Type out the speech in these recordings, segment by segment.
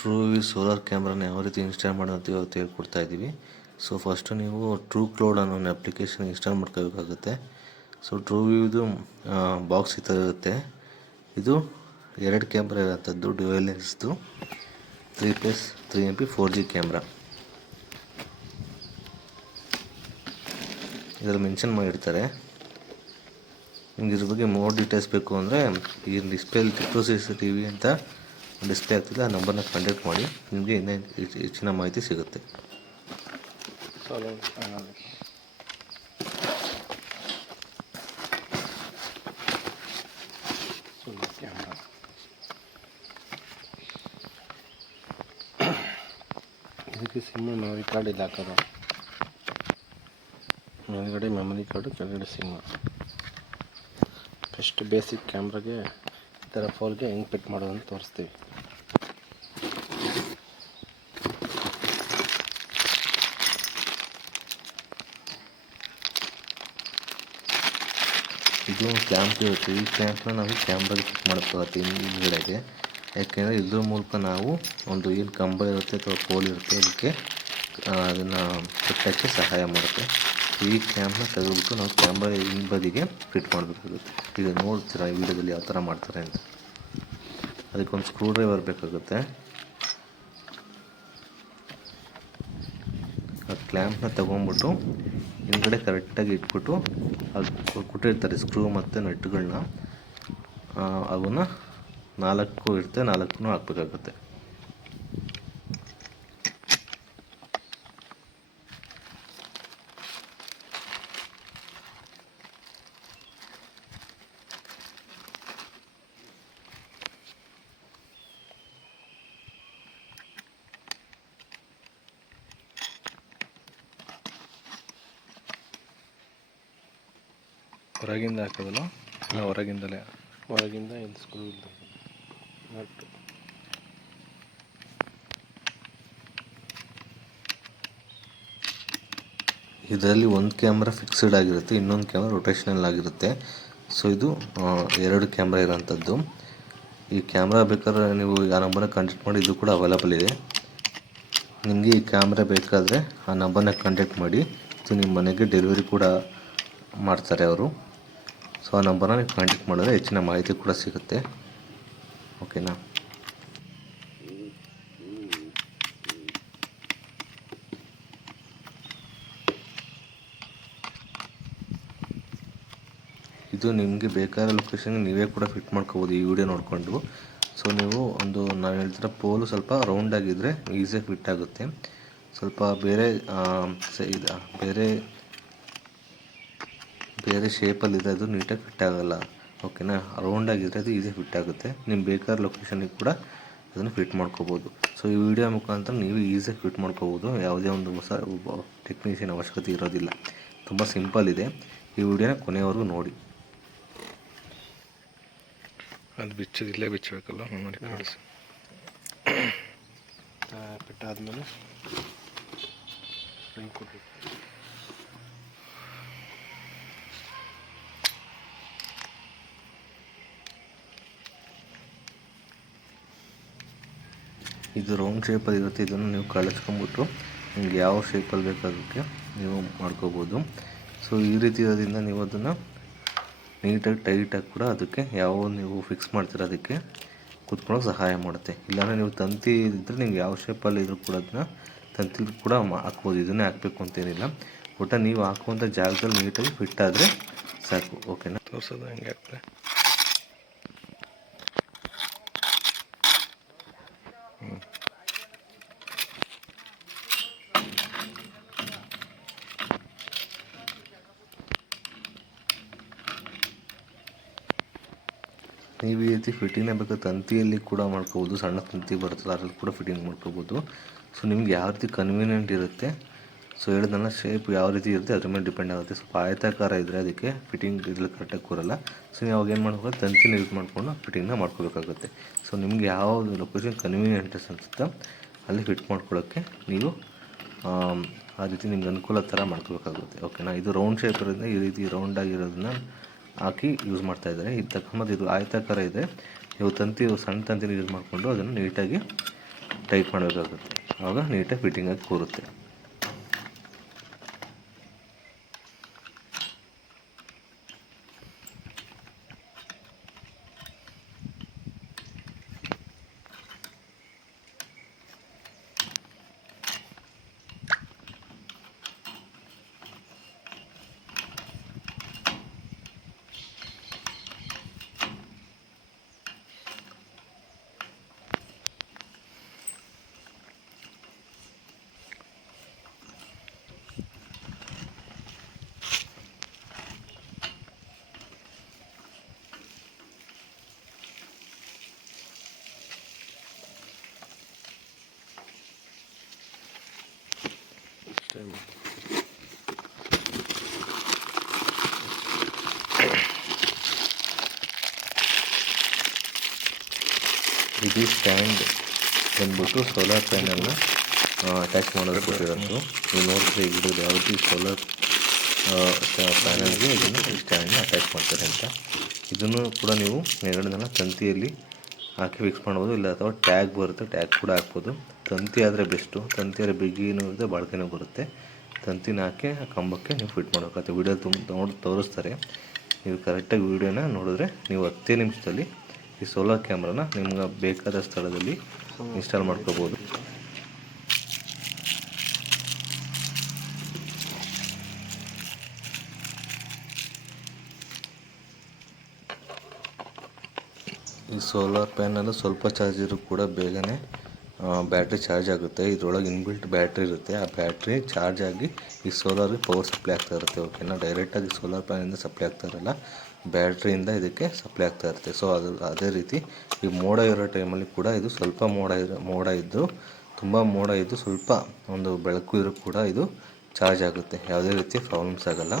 True view solar ಕ್ಯಾಮ್ರಾನ ಯಾವ ರೀತಿ install ಮಾಡೋದು ಇವತ್ತು ಹೇಳ್ಕೊಡ್ತಾ ಇದ್ದೀವಿ. ಸೊ ಫಸ್ಟು ನೀವು ಟ್ರೂ ಕ್ಲೌಡ್ ಅನ್ನೋ ಒಂದು ಅಪ್ಲಿಕೇಶನ್ ಇನ್ಸ್ಟಾಲ್ ಮಾಡ್ಕೋಬೇಕಾಗುತ್ತೆ. ಸೊ ಟ್ರೂ ವ್ಯೂದು ಬಾಕ್ಸ್ ಈ ಥರ ಇರುತ್ತೆ. ಇದು 2 ಕ್ಯಾಮ್ರಾ ಇರೋಂಥದ್ದು, ಡ್ಯುಯಲ್ ಲೆನ್ಸ್ದು 3+3 MP 4G ಕ್ಯಾಮ್ರಾ. ಇದರಲ್ಲಿ ಮೆನ್ಷನ್ ಮಾಡಿರ್ತಾರೆ. ನಿಮ್ಗೆ ಇದ್ರ ಬಗ್ಗೆ ಮೋರ್ ಡೀಟೇಲ್ಸ್ ಬೇಕು ಅಂದರೆ ಈ ಡಿಸ್ಪ್ಲೇಲಿ ಟಿಕ್ಟೋ CCTV ಅಂತ ಡಿಸ್ಪ್ಲೇ ಆಗ್ತದೆ, ಆ ನಂಬರ್ನ ಕಾಂಟ್ಯಾಕ್ಟ್ ಮಾಡಿ, ನಿಮಗೆ ಇನ್ನೂ ಹೆಚ್ಚಿನ ಮಾಹಿತಿ ಸಿಗುತ್ತೆ. ಇದಕ್ಕೆ ಸಿಮ್ಮು ಮೆಮೊರಿ ಕಾರ್ಡ್ ಇಲ್ಲಿ ಹಾಕೋದು, ಮೇಲ್ಗಡೆ ಮೆಮೊರಿ ಕಾರ್ಡು, ಕೆಳಗಡೆ ಸಿಮ್ಮು. ಫಸ್ಟ್ ಬೇಸಿಕ್ ಕ್ಯಾಮ್ರಾಗೆ ಈ ಥರ ಫೋಲ್ಗೆ ಹೆಂಗೆ ಫಿಟ್ ಮಾಡೋದು ಅಂತ ತೋರಿಸ್ತೀವಿ. ಇದು ಕ್ಲ್ಯಾಂಪ್ ಇರುತ್ತೆ. ಈ ಕ್ಲ್ಯಾಂಪ್ನ ನಾವು ಕ್ಯಾಮ್ರಾಗೆ ಫಿಟ್ ಮಾಡ್ಕೋತೀವಿ ಹಿಂದ್ಗಡೆಗೆ. ಯಾಕೆಂದರೆ ಇದ್ರ ಮೂಲಕ ನಾವು ಒಂದು ಏನು ಕಂಬ ಇರುತ್ತೆ ಅಥವಾ ಪೋಲ್ ಇರುತ್ತೆ ಅದಕ್ಕೆ ಅದನ್ನು ಕಟ್ಟೋಕ್ಕೆ ಸಹಾಯ ಮಾಡುತ್ತೆ. ಈ ಕ್ಲ್ಯಾಂಪ್ನ ತೆಗೆದುಬಿಟ್ಟು ನಾವು ಕ್ಯಾಮ್ರಾ ಹಿಂಬದಿಗೆ ಫಿಟ್ ಮಾಡಬೇಕಾಗುತ್ತೆ. ಈಗ ನೋಡ್ತೀರಾ ಈ ವಿಡಿಯೋದಲ್ಲಿ ಯಾವ ಥರ ಮಾಡ್ತಾರೆ ಅಂತ. ಅದಕ್ಕೊಂದು ಸ್ಕ್ರೂ ಡ್ರೈವರ್ ಬೇಕಾಗುತ್ತೆ. ಆ ಕ್ಲ್ಯಾಂಪ್ನ ತೊಗೊಂಡ್ಬಿಟ್ಟು ಹಿಂದ್ಗಡೆ ಕರೆಕ್ಟಾಗಿ ಇಟ್ಬಿಟ್ಟು ಅದು ಕೊಟ್ಟಿರ್ತಾರೆ ಸ್ಕ್ರೂ ಮತ್ತು ನಟ್ಟುಗಳನ್ನ, ಅವನ್ನ 4 ಇರುತ್ತೆ, 4 ಹಾಕಬೇಕಾಗುತ್ತೆ. ಹೊರಗಿಂದ ಹಾಕೋದಲ್ಲ, ಇಲ್ಲ ಹೊರಗಿಂದಲೇ, ಹೊರಗಿಂದ ಇಲ್ಲಿ ಸ್ಕ್ರೂ ಇಲ್ಲ ನಟ್ಟು. ಇದರಲ್ಲಿ ಒಂದು ಕ್ಯಾಮ್ರಾ ಫಿಕ್ಸ್ಡ್ ಆಗಿರುತ್ತೆ, ಇನ್ನೊಂದು ಕ್ಯಾಮ್ರಾ ರೊಟೇಷನಲ್ ಆಗಿರುತ್ತೆ. ಸೊ ಇದು 2 ಕ್ಯಾಮ್ರಾ ಇರೋಂಥದ್ದು. ಈ ಕ್ಯಾಮ್ರಾ ಬೇಕಾದ್ರೆ ನೀವು ಆ ನಂಬರ್ನ ಕಾಂಟ್ಯಾಕ್ಟ್ ಮಾಡಿ, ಇದು ಕೂಡ ಅವೈಲಬಲ್ ಇದೆ. ನಿಮಗೆ ಈ ಕ್ಯಾಮ್ರಾ ಬೇಕಾದರೆ ಆ ನಂಬರ್ನ ಕಾಂಟ್ಯಾಕ್ಟ್ ಮಾಡಿ, ಇದು ನಿಮ್ಮ ಮನೆಗೆ ಡೆಲಿವರಿ ಕೂಡ ಮಾಡ್ತಾರೆ ಅವರು. ಸೊ ಆ ನಂಬರ್ನ ನೀವು ಕಾಂಟ್ಯಾಕ್ಟ್ ಮಾಡಿದ್ರೆ ಹೆಚ್ಚಿನ ಮಾಹಿತಿ ಕೂಡ ಸಿಗುತ್ತೆ. ಓಕೆನಾ? ಇದು ನಿಮಗೆ ಬೇಕಾದ ಲೊಕೇಶನ್ಗೆ ನೀವೇ ಕೂಡ ಫಿಟ್ ಮಾಡ್ಕೋಬೋದು ಈ ವಿಡಿಯೋ ನೋಡಿಕೊಂಡು. ಸೊ ನೀವು ನಾವು ಹೇಳ್ತಿರೋ ಪೋಲು ಸ್ವಲ್ಪ ರೌಂಡ್ ಆಗಿದ್ದರೆ ಈಸಿಯಾಗಿ ಫಿಟ್ ಆಗುತ್ತೆ. ಸ್ವಲ್ಪ ಬೇರೆ ಶೇಪಲ್ಲಿದೆ ಅದು ನೀಟಾಗಿ ಫಿಟ್ ಆಗೋಲ್ಲ. ಓಕೆನಾ? ರೌಂಡ್ ಆಗಿದ್ದರೆ ಅದು ಈಸಿಯಾಗಿ ಫಿಟ್ ಆಗುತ್ತೆ. ನಿಮ್ಗೆ ಬೇಕಾದ ಲೊಕೇಶನಿಗೆ ಕೂಡ ಅದನ್ನು ಫಿಟ್ ಮಾಡ್ಕೋಬೋದು. ಸೊ ಈ ವಿಡಿಯೋ ಮುಖಾಂತರ ನೀವು ಈಸಿಯಾಗಿ ಫಿಟ್ ಮಾಡ್ಕೋಬೋದು. ಯಾವುದೇ ಒಂದು ಹೊಸ ಟೆಕ್ನಿಷಿಯನ್ ಅವಶ್ಯಕತೆ ಇರೋದಿಲ್ಲ. ತುಂಬ ಸಿಂಪಲ್ ಇದೆ. ಈ ವಿಡಿಯೋನ ಕೊನೆಯವರೆಗೂ ನೋಡಿ. ಅದು ಇಲ್ಲೇ ಬಿಚ್ಚಬೇಕಲ್ಲ ಮೆಮೊರಿ ಕಾರ್ಡ್ಸ್. ಫಿಟ್ ಆದಮೇಲೆ ಸ್ಪ್ರಿಂಗ್ ಕೊಡಬೇಕು. ಇದು ರೌಂಡ್ ಶೇಪಲ್ಲಿ ಇರುತ್ತೆ. ಇದನ್ನು ನೀವು ಕಳಿಸ್ಕೊಂಬಿಟ್ಟು ನಿಮ್ಗೆ ಯಾವ ಶೇಪಲ್ಲಿ ಬೇಕಾದಕ್ಕೆ ನೀವು ಮಾಡ್ಕೋಬೋದು. ಸೊ ಈ ರೀತಿ ಇರೋದ್ರಿಂದ ನೀವು ಅದನ್ನು ನೀಟಾಗಿ ಟೈಟಾಗಿ ಕೂಡ ಅದಕ್ಕೆ ಯಾವ ನೀವು ಫಿಕ್ಸ್ ಮಾಡ್ತೀರ ಅದಕ್ಕೆ ಕೂತ್ಕೊಳ್ಳೋಕೆ ಸಹಾಯ ಮಾಡುತ್ತೆ. ಇಲ್ಲಾಂದರೆ ನೀವು ತಂತಿ ಇದ್ದರೆ ನಿಮ್ಗೆ ಯಾವ ಶೇಪಲ್ಲಿ ಇದ್ರೂ ಕೂಡ ಅದನ್ನ ತಂತಿ ಕೂಡ ಹಾಕ್ಬೋದು. ಇದನ್ನೇ ಹಾಕಬೇಕು ಅಂತೇನಿಲ್ಲ. ಒಟ್ಟು ನೀವು ಹಾಕುವಂಥ ಜಾಗದಲ್ಲಿ ನೀಟಾಗಿ ಫಿಟ್ ಆದರೆ ಸಾಕು. ಓಕೆನಾ? ತೋರಿಸೋದು ಹೆಂಗೆ ಆಗ್ತದೆ. ನೀವು ಈ ರೀತಿ ಫಿಟ್ಟಿಂಗ್ ಬೇಕಾದ್ರೆ ತಂತಿಯಲ್ಲಿ ಕೂಡ ಮಾಡ್ಕೋಬೋದು. ಸಣ್ಣ ತಂತಿ ಬರ್ತದೆ ಅದರಲ್ಲಿ ಕೂಡ ಫಿಟ್ಟಿಂಗ್ ಮಾಡ್ಕೋಬೋದು. ಸೊ ನಿಮ್ಗೆ ಯಾವ ರೀತಿ ಕನ್ವೀನಿಯೆಂಟ್ ಇರುತ್ತೆ, ಸೊ ಹೇಳಿದ್ನಲ್ಲ ಶೇಪ್ ಯಾವ ರೀತಿ ಇರುತ್ತೆ ಅದ್ರ ಮೇಲೆ ಡಿಪೆಂಡ್ ಆಗುತ್ತೆ. ಸ್ವಲ್ಪ ಆಯತಾಕಾರ ಇದ್ದರೆ ಅದಕ್ಕೆ ಫಿಟ್ಟಿಂಗ್ ಇದ್ರಲ್ಲಿ ಕರೆಕ್ಟಾಗಿ ಕೂರಲ್ಲ. ಸೊ ನೀವು ಅವಾಗ ಏನು ಮಾಡ್ಬೇಕು, ತಂತಿನ ಯೂಸ್ ಮಾಡಿಕೊಂಡು ಫಿಟ್ಟಿಂಗ್ನ ಮಾಡ್ಕೋಬೇಕಾಗುತ್ತೆ. ಸೊ ನಿಮ್ಗೆ ಯಾವ ಲೊಕೇಶನ್ ಕನ್ವೀನಿಯೆಂಟ್ ಅನಿಸುತ್ತೋ ಅಲ್ಲಿ ಫಿಟ್ ಮಾಡ್ಕೊಳ್ಳೋಕ್ಕೆ ನೀವು ಆ ರೀತಿ ನಿಮ್ಗೆ ಅನುಕೂಲ ಥರ ಮಾಡ್ಕೋಬೇಕಾಗುತ್ತೆ. ಓಕೆನಾ? ಇದು ರೌಂಡ್ ಶೇಪ್ ಇರೋದ್ರಿಂದ ಈ ರೀತಿ ರೌಂಡಾಗಿರೋದನ್ನ ಹಾಕಿ ಯೂಸ್ ಮಾಡ್ತಾಯಿದ್ದಾರೆ. ಇದು ತಕ್ಕಂಥ ಇದು ಆಯತಾಕಾರ ಇದೆ. ನೀವು ಸಣ್ಣ ತಂತಿನ ಯೂಸ್ ಮಾಡಿಕೊಂಡು ಅದನ್ನು ನೀಟಾಗಿ ಟೈಟ್ ಮಾಡಬೇಕಾಗುತ್ತೆ. ಆವಾಗ ನೀಟಾಗಿ ಫಿಟ್ಟಿಂಗಾಗಿ ಕೂರುತ್ತೆ. ಇದು ಸ್ಟ್ಯಾಂಡ್ ಬಂದ್ಬಿಟ್ಟು ಸೋಲಾರ್ ಪ್ಯಾನಲ್ನ ಅಟ್ಯಾಚ್ ಮಾಡೋದು ಕೊಟ್ಟಿರೋದು. ನೀವು ನೋಡಿದ್ರೆ ಈ ವಿಡಿಯೋದು ಯಾವ ರೀತಿ ಸೋಲಾರ್ ಪ್ಯಾನಲ್ಗೆ ಇದನ್ನು ಸ್ಟ್ಯಾಂಡ್ನ ಅಟ್ಯಾಚ್ ಮಾಡ್ತಾರೆ ಅಂತ. ಇದನ್ನು ಕೂಡ ನೀವು ನೆರಳನ್ನ ತಂತಿಯಲ್ಲಿ ಹಾಕಿ ಫಿಕ್ಸ್ ಮಾಡ್ಬೋದು, ಇಲ್ಲ ಅಥವಾ ಟ್ಯಾಗ್ ಬರುತ್ತೆ, ಟ್ಯಾಗ್ ಕೂಡ ಹಾಕ್ಬೋದು. ತಂತಿ ಆದರೆ ಬೆಸ್ಟು. ತಂತಿ ಆದರೆ ಬಿಗಿನೂ ಇರುತ್ತೆ, ಬಾಳ್ಕೆನೂ ಬರುತ್ತೆ. ತಂತಿನ ಹಾಕಿ ಆ ಕಂಬಕ್ಕೆ ನೀವು ಫಿಟ್ ಮಾಡಬೇಕಾಗುತ್ತೆ. ವಿಡಿಯೋ ನೋಡಿ ತೋರಿಸ್ತಾರೆ. ನೀವು ಕರೆಕ್ಟಾಗಿ ವಿಡಿಯೋನ ನೋಡಿದ್ರೆ ನೀವು 10 ನಿಮಿಷದಲ್ಲಿ ಈ ಸೋಲಾರ್ ಕ್ಯಾಮ್ರಾನ ನಿಮ್ಗೆ ಬೇಕಾದ ಸ್ಥಳದಲ್ಲಿ ಇನ್ಸ್ಟಾಲ್ ಮಾಡ್ಕೋಬೋದು. ಈ ಸೋಲಾರ್ ಪ್ಯಾನಲ್ ಸ್ವಲ್ಪ ಚಾರ್ಜ್ ಇರೋ ಕೂಡ ಬೇಗನೆ ಬ್ಯಾಟ್ರಿ ಚಾರ್ಜ್ ಆಗುತ್ತೆ. ಇದರೊಳಗೆ ಇನ್ಬಿಲ್ಟ್ ಬ್ಯಾಟ್ರಿ ಇರುತ್ತೆ. ಆ ಬ್ಯಾಟ್ರಿ ಚಾರ್ಜ್ ಆಗಿ ಈ ಸೋಲಾರ್ಗೆ ಪವರ್ ಸಪ್ಲೈ ಆಗ್ತಾ ಇರುತ್ತೆ. ಓಕೆನಾ, ಡೈರೆಕ್ಟಾಗಿ ಸೋಲಾರ್ ಪ್ಯಾನಿಂದ ಸಪ್ಲೈ ಆಗ್ತಾ ಇರಲ್ಲ, ಬ್ಯಾಟ್ರಿಯಿಂದ ಇದಕ್ಕೆ ಸಪ್ಲೈ ಆಗ್ತಾ ಇರುತ್ತೆ. ಸೊ ಅದೇ ರೀತಿ ಈ ಮೋಡ ಇರೋ ಟೈಮಲ್ಲಿ ಕೂಡ ಇದು ಸ್ವಲ್ಪ ಮೋಡ ಇದ್ದು ತುಂಬ ಮೋಡ ಇದ್ದು ಸ್ವಲ್ಪ ಒಂದು ಬೆಳಕು ಇರೋ ಕೂಡ ಇದು ಚಾರ್ಜ್ ಆಗುತ್ತೆ. ಯಾವುದೇ ರೀತಿ ಪ್ರಾಬ್ಲಮ್ಸ್ ಆಗಲ್ಲ.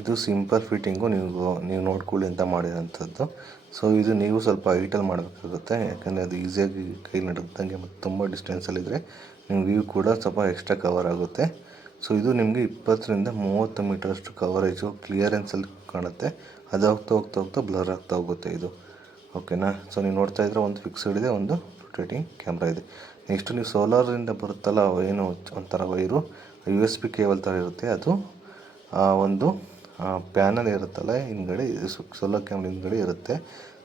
ಇದು ಸಿಂಪಲ್ ಫಿಟ್ಟಿಂಗು, ನೀವು ನೋಡ್ಕೊಳ್ಳಿ ಅಂತ ಮಾಡಿರೋಂಥದ್ದು. ಸೊ ಇದು ನೀವು ಸ್ವಲ್ಪ ಹೈಟಲ್ಲಿ ಮಾಡಬೇಕಾಗುತ್ತೆ, ಯಾಕಂದರೆ ಅದು ಈಸಿಯಾಗಿ ಕೈ ನಡುಗ್ದಂಗೆ ಮತ್ತು ತುಂಬ ಡಿಸ್ಟೆನ್ಸಲ್ಲಿದ್ದರೆ ನಿಮ್ಮ ವ್ಯೂ ಕೂಡ ಸ್ವಲ್ಪ ಎಕ್ಸ್ಟ್ರಾ ಕವರ್ ಆಗುತ್ತೆ. ಸೊ ಇದು ನಿಮಗೆ 20 ರಿಂದ 30 ಮೀಟರಷ್ಟು ಕವರೇಜು ಕ್ಲಿಯರೆನ್ಸಲ್ಲಿ ಕಾಣುತ್ತೆ. ಅದು ಹೋಗ್ತಾ ಬ್ಲರ್ ಆಗ್ತಾ ಹೋಗುತ್ತೆ ಇದು. ಓಕೆನಾ, ಸೊ ನೀವು ನೋಡ್ತಾ ಇದ್ರೆ ಒಂದು ಫಿಕ್ಸ್ಡ್ ಇದೆ, ಒಂದು ರೊಟೇಟಿಂಗ್ ಕ್ಯಾಮ್ರಾ ಇದೆ. ನೆಕ್ಸ್ಟು ನೀವು ಸೋಲಾರಿಂದ ಬರುತ್ತಲ್ಲ ಏನು ಒಂಥರ ವೈರು USB ಕೇಬಲ್ ಥರ ಇರುತ್ತೆ, ಅದು ಒಂದು ಪ್ಯಾನಲ್ ಇರುತ್ತಲ್ಲ ಹಿಂದ್ಗಡೆ, ಸೋಲಾರ್ ಕ್ಯಾಮ್ರಾ ಹಿಂದ್ಗಡೆ ಇರುತ್ತೆ.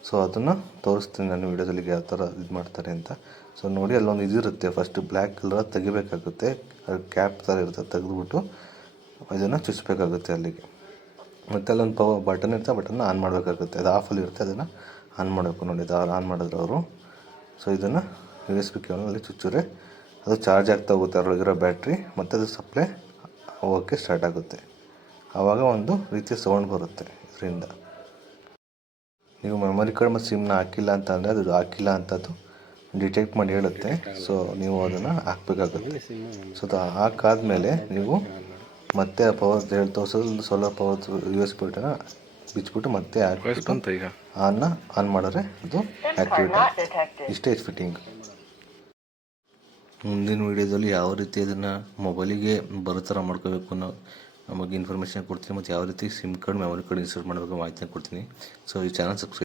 ಸೊ ಅದನ್ನು ತೋರಿಸ್ತೀನಿ ನಾನು ವೀಡಿಯೋದಲ್ಲಿ ಯಾವ ಥರ ಇದು ಮಾಡ್ತಾರೆ ಅಂತ. ಸೊ ನೋಡಿ, ಅಲ್ಲೊಂದು ಇದಿರುತ್ತೆ, ಫಸ್ಟ್ ಬ್ಲ್ಯಾಕ್ ಕಲರ್ ತೆಗಿಬೇಕಾಗುತ್ತೆ, ಅದು ಕ್ಯಾಪ್ ಥರ ಇರುತ್ತೆ, ತೆಗೆದುಬಿಟ್ಟು ಇದನ್ನು ಚುಚ್ಚಬೇಕಾಗುತ್ತೆ ಅಲ್ಲಿಗೆ. ಮತ್ತು ಅಲ್ಲೊಂದು ಬಟನ್ ಇರುತ್ತೆ, ಆ ಬಟನ್ನ ಆನ್ ಮಾಡಬೇಕಾಗುತ್ತೆ. ಅದು ಆಫಲ್ಲಿ ಇರುತ್ತೆ, ಅದನ್ನು ಆನ್ ಮಾಡಬೇಕು. ನೋಡಿ, ಅದು ಆನ್ ಮಾಡಿದ್ರು ಅವರು. ಸೊ ಇದನ್ನು USB ಕೇಬಲ್ನಲ್ಲಿ ಚುಚ್ಚಿದ್ರೆ ಅದು ಚಾರ್ಜ್ ಆಗ್ತಾ ಹೋಗುತ್ತೆ ಅದರೊಳಗಿರೋ ಬ್ಯಾಟ್ರಿ, ಮತ್ತು ಅದು ಸಪ್ಲೈ ಹೋಗೋಕ್ಕೆ ಸ್ಟಾರ್ಟ್ ಆಗುತ್ತೆ. ಆವಾಗ ಒಂದು ರೀತಿಯ ಸೌಂಡ್ ಬರುತ್ತೆ ಇದರಿಂದ. ನೀವು ಮೆಮೊರಿ ಕಾರ್ಡ್ ಮತ್ತು ಸಿಮ್ನ ಹಾಕಿಲ್ಲ ಅಂತ ಅಂದರೆ ಅದು ಹಾಕಿಲ್ಲ ಅಂತದ್ದು ಡಿಟೆಕ್ಟ್ ಮಾಡಿ ಹೇಳುತ್ತೆ. ಸೊ ನೀವು ಅದನ್ನು ಹಾಕಬೇಕಾಗುತ್ತೆ. ಸೊ ಅದು ಹಾಕಾದ್ಮೇಲೆ ನೀವು ಮತ್ತೆ ಪವರ್ ತೋರಿಸೋದು ಸೋಲಾರ್ ಪವರ್ USB ಬಟನ್ನ ಬಿಚ್ಬಿಟ್ಟು ಮತ್ತೆ ವಾಯ್ಸ್ ಹಾಕ್ಬಿಟ್ಟು ಬಂತ ಈಗ? ಆನ್ ಮಾಡಿದ್ರೆ ಅದು ಆ್ಯಕ್ಟಿವೇಟ್ ಆಗುತ್ತೆ. ಇಷ್ಟೇ ಫಿಟ್ಟಿಂಗ್. ಮುಂದಿನ ವೀಡಿಯೋದಲ್ಲಿ ಯಾವ ರೀತಿ ಅದನ್ನು ಮೊಬೈಲಿಗೆ ಬರೋ ಥರ ಮಾಡ್ಕೋಬೇಕು ಅನ್ನೋ ನಮಗೆ ಇನ್ಫಾರ್ಮೇಷನ್ ಕೊಡ್ತೀನಿ, ಮತ್ತು ಯಾವ ರೀತಿ sim card memory card insert ಮಾಡಬೇಕು ಮಾಹಿತಿನ ಕೊಡ್ತೀನಿ. ಸೊ ಈ ಚಾನಲ್ ಸಬ್ಸ್ಕ್ರೈಬ್